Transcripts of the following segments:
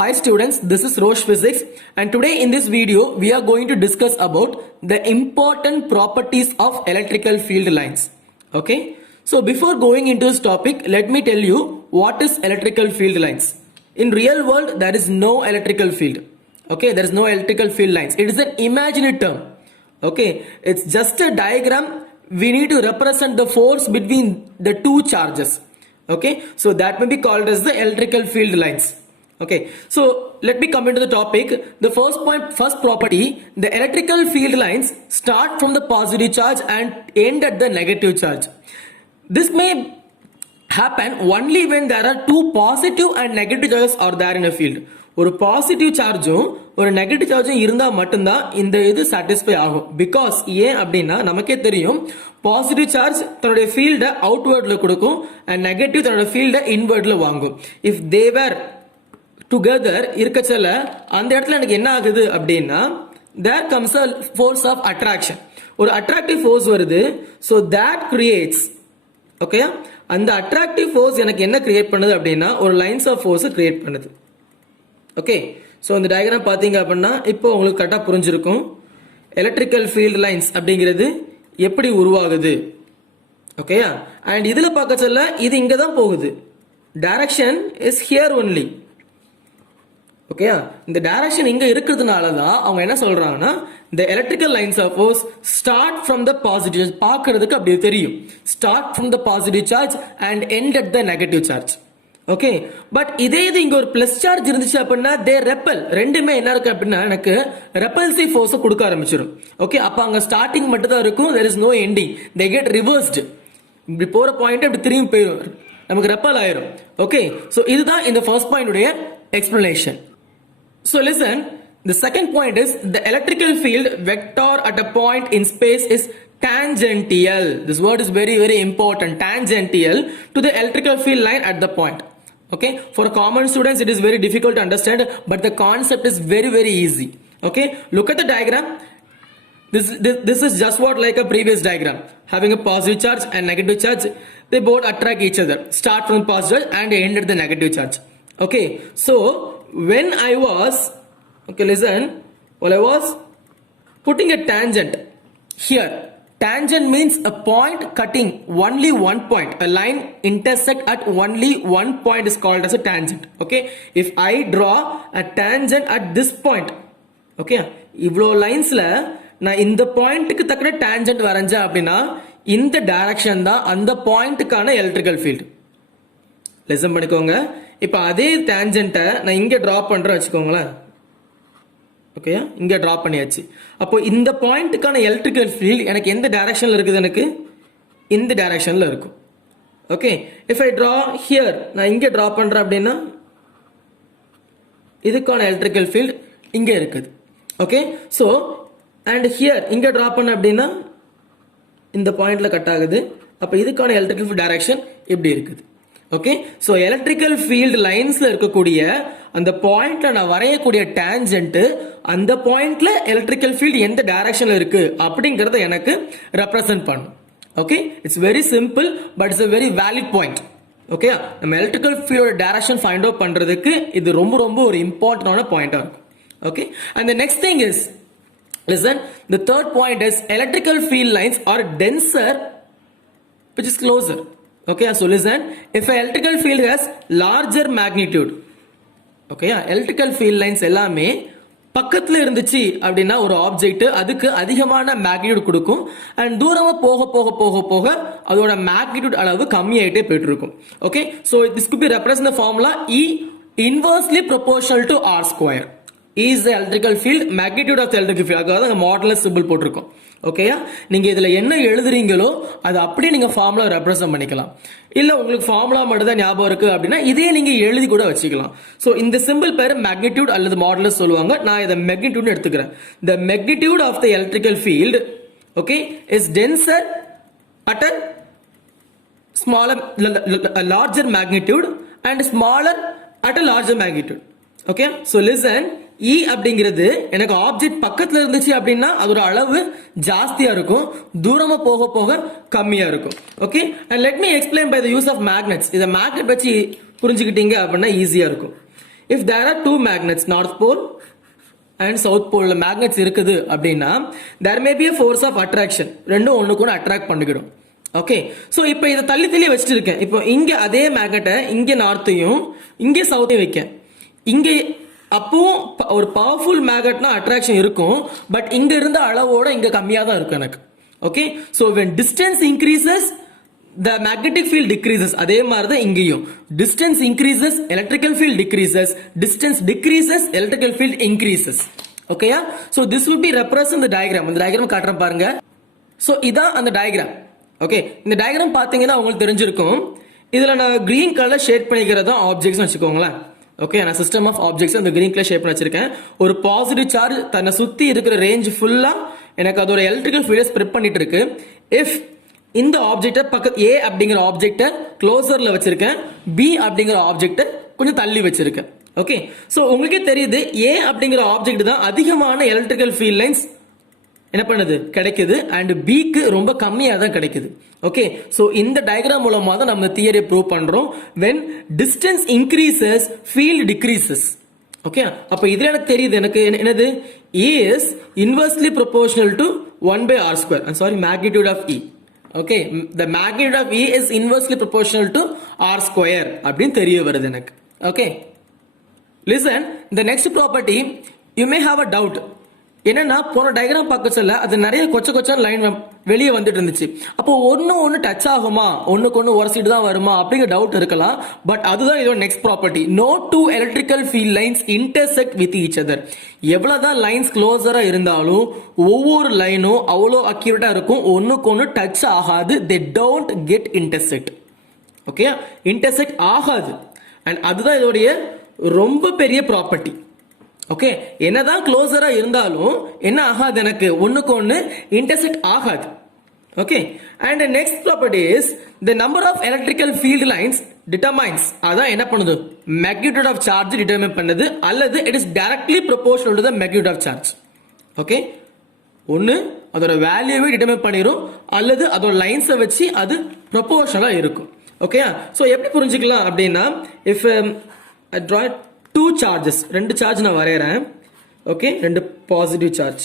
Hi students, this is Roche Physics and today in this video we are going to discuss about the important properties of electrical field lines. Okay, so before going into this topic, let me tell you what is electrical field lines. In real world there is no electrical field. Okay, there is no electrical field lines. It is an imaginary term. Okay, it's just a diagram. We need to represent the force between the two charges. Okay, so that may be called as the electrical field lines. Okay, so let me come into the topic. The first property, the electrical field lines start from the positive charge and end at the negative charge. This may happen only when there are two positive and negative charges are there in a field. ஒரு positive சார்ஜும் ஒரு negative சார்ஜும் இருந்தா மட்டும்தான் இந்த இது satisfy ஆகும். Because ஏன் அப்படின்னா நமக்கே தெரியும், பாசிட்டிவ் சார்ஜ் தன்னுடைய ஃபீல்டை அவுட்வேர்ட்ல கொடுக்கும் அண்ட் நெகட்டிவ் தன்னோட ஃபீல்டை இன்வெர்ட்ல வாங்கும். இஃப் தேவர் டுகெதர் இருக்கச்சல அந்த இடத்துல எனக்கு என்ன ஆகுது அப்படின்னா there comes a force of attraction. ஒரு அட்ராக்டிவ் ஃபோர்ஸ் வருது. ஸோ that creates, ஓகே, அந்த அட்ராக்டிவ் ஃபோர்ஸ் எனக்கு என்ன கிரியேட் பண்ணுது அப்படின்னா ஒரு லைன்ஸ் ஆஃப் ஃபோர்ஸ் கிரியேட் பண்ணுது. ஓகே, ஸோ இந்த டயக்ராம் பார்த்தீங்க அப்படின்னா இப்போ உங்களுக்கு கரெக்டாக புரிஞ்சிருக்கும் எலக்ட்ரிக்கல் ஃபீல்ட் லைன்ஸ் அப்படிங்கிறது எப்படி உருவாகுது. ஓகேயா, அண்ட் இதில் பார்க்க சொல்ல இது இங்கே தான் போகுது. Direction is here only. ஓகேயா, இந்த டைரக்ஷன் இங்க இருக்கிறதுனால தான் அவங்க என்ன சொல்றாங்கன்னா the electrical lines of force start from the positive, பார்க்கிறதுக்கு அப்படி தெரியும், start from the positive charge and end at the negative charge. Okay, but இதே இது இங்க ஒரு பிளஸ் சார்ஜ் இருந்துச்சு அப்படின்னா they repel, ரெண்டுமே என்ன இருக்கு அப்படின்னா எனக்கு repulsive force கொடுக்க ஆரம்பிச்சிடும். ஓகே, அப்ப அங்க ஸ்டார்டிங் மட்டும் தான் இருக்கும், there is no ending, they get reversed. இப்படி போற பாயிண்ட் இப்படி திரும்பி போயிடும், நமக்கு ரெப்பல் ஆயிரும். ஓகே, சோ இதுதான் இந்த ஃபர்ஸ்ட் பாயிண்ட் உடைய explanation. So listen, the second point is the electrical field vector at a point in space is tangential. This word is very important, tangential to the electrical field line at the point. Okay, for common students it is very difficult to understand, but the concept is very easy. Okay, look at the diagram. This is just what like a previous diagram, having a positive charge and negative charge. They both attract each other, start from positive and end at the negative charge. Okay, so when I was, okay, listen, while I was putting a tangent here, tangent means a point cutting only one point, a line intersect at only one point is called as a tangent. Okay, if I draw a tangent at this point, okay, இவ்ளோ லைன்ஸ்ல நான் இந்த பாயிண்ட்க்கு தக்கன tangent வரைஞ்சா அப்படின்னா இந்த direction தான் அந்த பாயிண்ட்கான electrical field. Listen பண்ணிக்கோங்க. இப்போ அதே டேஞ்சன்ட்டை நான் இங்கே ட்ரா பண்ணுறேன் வச்சுக்கோங்களேன். ஓகேயா, இங்கே ட்ரா பண்ணியாச்சு. அப்போ இந்த பாயிண்ட்டுக்கான எலக்ட்ரிக்கல் ஃபீல்ட் எனக்கு எந்த டைரக்ஷனில் இருக்குது, எனக்கு இந்த டைரக்ஷனில் இருக்கும். Okay, if I draw here, நான் இங்கே ட்ரா பண்ணுறேன் அப்படின்னா இதுக்கான எலக்ட்ரிக்கல் ஃபீல்ட் இங்கே இருக்குது. ஓகே, ஸோ அண்ட் ஹியர் இங்கே ட்ரா பண்ண அப்படின்னா இந்த பாயிண்ட்ல கட் ஆகுது. அப்போ இதுக்கான எலக்ட்ரிக்கல் ஃபீல்ட் டைரக்ஷன் இப்படி இருக்குது. ஓகே, சோ எலக்ட்ரிக்கல் ஃபீல்ட் லைன்ஸ்ல இருக்கக்கூடிய அந்த பாயிண்ட்ல நான் வரையக்கூடிய டான்ஜென்ட் அந்த பாயிண்ட்ல எலக்ட்ரிக்கல் ஃபீல்ட் எந்த டைரக்ஷன்ல இருக்கு அப்படிங்கறத எனக்கு ரெப்ரசன்ட் பண்ணும். Okay, it's very simple but it's a very valid point. Okay, நம்ம எலக்ட்ரிக்கல் ஃபீல்டோட டைரக்ஷன் ஃபைண்ட் அவுட் பண்றதுக்கு இது ரொம்ப ஒரு இம்பார்ட்டன்டான பாயிண்டா இருக்கும். Okay, and the next thing is, listen, the third point is electrical field lines are denser which is closer. Okay, so listen, if an electrical field has larger magnitude, okay, electrical field lines எல்லாமே பக்கத்துல இருந்துச்சு அப்படின்னா ஒரு object அதுக்கு அதிகமான magnitude கொடுக்கும் and தூரமா போக போக போக போக அதோட மேக்னிடியூட் அளவு கம்மியாயிட்டே போயிட்டு இருக்கும். Okay, so this could be represented in the formula E inversely proportional to R square. E is the electrical field, magnitude of the electrical field. அதாவது அந்த மாடுலஸ் சிம்பிள் போட்டிருக்கோம். ஓகேயா, நீங்க இதுல என்ன எழுதுறீங்களோ அது அப்படியே நீங்க ஃபார்முலா ரெப்ரசன்ட் பண்ணிக்கலாம். இல்ல உங்களுக்கு ஃபார்முலா மட்டும் தான் ஞாபகம் இருக்கு அப்படின்னா இதே நீங்க எழுதி கூட வச்சுக்கலாம். சோ இந்த சிம்பிள் பேர் மேக்னிடியூட் அல்லது மாடுலஸ் சொல்லுவாங்க. நான் இதை மேக்னிடியூட் எடுத்துக்கிறேன். the magnitude of the electrical field, okay, is denser at a smaller a larger magnitude and smaller at a larger magnitude. Okay, so listen, E அப்படிங்கிறது எனக்கு ஆப்ஜெக்ட் பக்கத்துல இருந்துச்சு அப்படின்னா அதோட அளவு ஜாஸ்தியா இருக்கும், தூரமா போக போக கம்மியா இருக்கும். Okay, and let me explain by the use of magnets. இத மேக்னெட் வச்சு புரிஞ்சுக்கிட்டீங்க அப்படின்னா ஈஸியா இருக்கும். if there are two magnets, north pole and south pole magnets இருக்குது அப்படின்னா there may be a force of attraction, ரெண்டும் ஒண்ணுக்கு ஒன்று அட்ராக்ட் பண்ணிக்கிடும். ஓகே, சோ இப்போ இதை தள்ளி தள்ளி வச்சுட்டு இருக்கேன். இப்போ இங்க அதே மேக்னெட்டை இங்க நார்த்தையும் இங்க சவுத்தையும் வைக்கேன். இங்க அப்போ ஒரு பவர்ஃபுல் மேக்னெட்னா அட்ராக்ஷன் இருக்கும், பட் இங்க இருந்த அளவோட இங்க கம்மியா தான் இருக்கும் எனக்கு. Okay, so when distance increases the magnetic field decreases. அதே மாதிரி தான் இங்கேயும் distance increases electrical field decreases, distance decreases electrical field increases. ஓகேயா, so this would be represent the diagram. இந்த diagram காட்டுறேன் பாருங்க. so இதான் அந்த diagram. ஓகே, இந்த டயக்ராம் பாத்தீங்கன்னா உங்களுக்கு தெரிஞ்சிருக்கும். இதுல நான் கிரீன் கலர் ஷேட் பண்ணிக்கிறதா ஆப்ஜெக்ட்ஸ் வச்சுக்கோங்களேன். ஓகே, நான் சிஸ்டம் ஆஃப் ஆப்ஜெக்ட்ஸ் அந்த கிரீன் கலர் ஷேட் பண்ணி வச்சிருக்கேன். ஒரு பாசிட்டிவ் சார்ஜ் தன்னை சுத்தி இருக்கிற ரேஞ்ச் ஃபுல்லா எனக்கு அதோட எலக்ட்ரிக்கல் ஃபீல்டை ஸ்ப்ரெட் பண்ணிட்டு இருக்கு. இஃப் இந்த ஆப்ஜெக்டை பக்கத்து ஏ அப்படிங்கிற ஆப்ஜெக்டை க்ளோசர்ல வச்சிருக்கேன், பி அப்படிங்கிற ஆப்ஜெக்டை கொஞ்சம் தள்ளி வச்சிருக்கேன். ஓகே, சோ உங்களுக்கே தெரியுது ஏ அப்படிங்கிற ஆப்ஜெக்ட் தான் அதிகமான எலக்ட்ரிக்கல் ஃபீல்ட் லைன்ஸ் என்ன பண்ணுது கிடைக்குது, அண்ட் பிக்கு ரொம்ப கம்மியா தான் கிடைக்குது. ஓகே, சோ இந்த டயக்ராம் மூலமா தான் நம்ம தியரியை ப்ரூவ் பண்றோம். when distance increases field decreases. Okay, அப்ப இதுல எனக்கு தெரியுது எனக்கு என்னது E is inversely proportional to 1 by r square. I'm sorry, magnitude of E. Okay, the magnitude of E is inversely proportional to r square அப்படின்னு தெரிய வருது எனக்கு. Okay, listen, the next property you may have a doubt. என்னன்னா போன diagram பார்க்க சொல்ல அது நிறைய கொச்ச கொச்ச லைன் வெளியே வந்துட்டு இருந்துச்சு. அப்போ ஒன்னு டச் ஆகுமா, ஒண்ணுக்கு ஒன்னு உரசிட்டு தான் வருமா அப்படிங்கிற டவுட் இருக்கலாம். பட் அதுதான் இதோட next property. No two electrical field lines intersect with each other. எவ்வளவுதான் லைன்ஸ் க்ளோசரா இருந்தாலும் ஒவ்வொரு லைனும் அவ்வளோ அக்யூரேட்டா இருக்கும், ஒன்னுக்கு ஒன்னு டச் ஆகாது. They don't get intersect. Okay, intersect ஆகாது. அண்ட் அதுதான் இதோடைய ரொம்ப பெரிய ப்ராப்பர்ட்டி. ஓகே, என்னதான் க்ளோசரா இருந்தாலும் என்ன ஆகாது, எனக்கு ஒண்ணுக்கு ஒன்னு இன்டர்செக்ட் ஆகாது. Okay, and next property is the number of electrical field lines determines. அதான் என்ன பண்ணுது, மேக்னிட்யூட் ஆஃப் சார்ஜ் டிட்டர்மைன் பண்ணுது, அல்லது it is directly proportional to the magnitude of charge. Okay, ஒன்னு அதோட வேல்யூவை டிட்டர்மைன் பண்ணிரும், அல்லது அதோட லைன்ஸை வச்சு அது ப்ரொபோர்ஷனலா இருக்கும். ஓகே, சோ எப்படி புரிஞ்சுக்கலாம் அப்படின்னா, if I draw two charges, ரெண்டு சார்ஜ் நான் வரையறேன். ஓகே, ரெண்டு positive charge.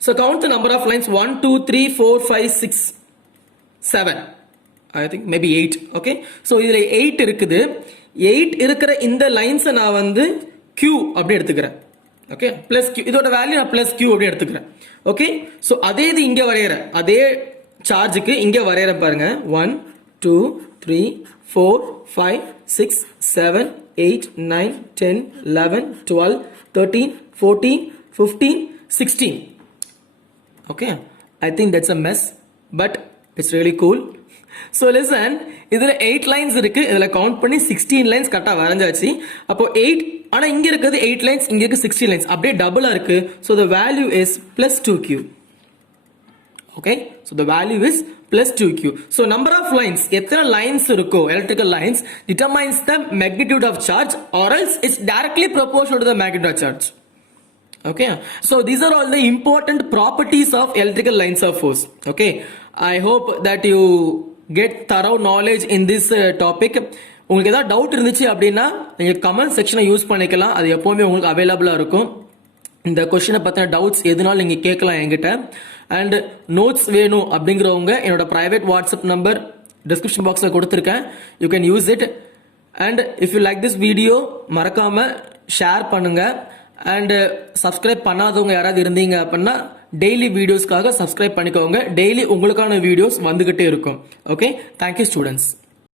So count the number of lines 1 2 3 4 5 6 7. I think maybe 8. Okay, so இதுல 8 இருக்குது. 8 இருக்கிற இந்த லைன்ஸ் நான் வந்து Q அப்படி எடுத்துக்கிறேன். ஓகே, பிளஸ் Q, இதோட வேல்யூ நான் பிளஸ் Q அப்படி எடுத்துக்கிறேன். ஓகே, சோ அதே இது இங்க வரையறேன், அதே சார்ஜுக்கு இங்க வரையறேன் பாருங்க. 1 2 3 4 5 6 7 8 9 10 11 12 13 14 15 16. Okay, I think that's a mess, but it's really cool. So listen, இதுல 8 lines இருக்கு, இதுல கவுண்ட் பண்ணி 16 lines கரெக்டா வரைஞ்சாச்சு. அப்போ 8, ஆனா இங்க இருக்குது 8 lines, இங்க இருக்கு 16 lines, அப்படியே டபுளா இருக்கு. So the value is plus 2q. Okay, so the value is plus 2q. So number of lines, எத்தனை lines இருக்கோ electrical lines determines the magnitude of charge, or else it's directly proportional to the magnitude of charge. Okay, so these are all the important properties of electrical lines of force. Okay, I hope that you get thorough knowledge in this topic. உங்களுக்கு ஏதாவது doubt இருந்துச்சு அப்படின்னா நீங்க comment செக்ஷனை use பண்ணிக்கலாம், அது எப்பவுமே உங்களுக்கு அவைலபிளா இருக்கும். இந்த கொஸ்டினை பத்தின டவுட்ஸ் எதுனாலும் நீங்க கேட்கலாம் என்கிட்ட. அண்ட் நோட்ஸ் வேணும் அப்படிங்கிறவங்க என்னோட பிரைவேட் வாட்ஸ்அப் நம்பர் டிஸ்கிரிப்ஷன் பாக்ஸ்ல கொடுத்துருக்கேன், you can use it. And if you like this video மறக்காம ஷேர் பண்ணுங்க. அண்ட் சப்ஸ்கிரைப் பண்ணாதவங்க யாராவது இருந்தீங்க அப்படின்னா டெய்லி வீடியோஸ்க்காக சப்ஸ்கிரைப் பண்ணிக்கோங்க. டெய்லி உங்களுக்கான வீடியோஸ் வந்துகிட்டே இருக்கும். Okay, thank you students.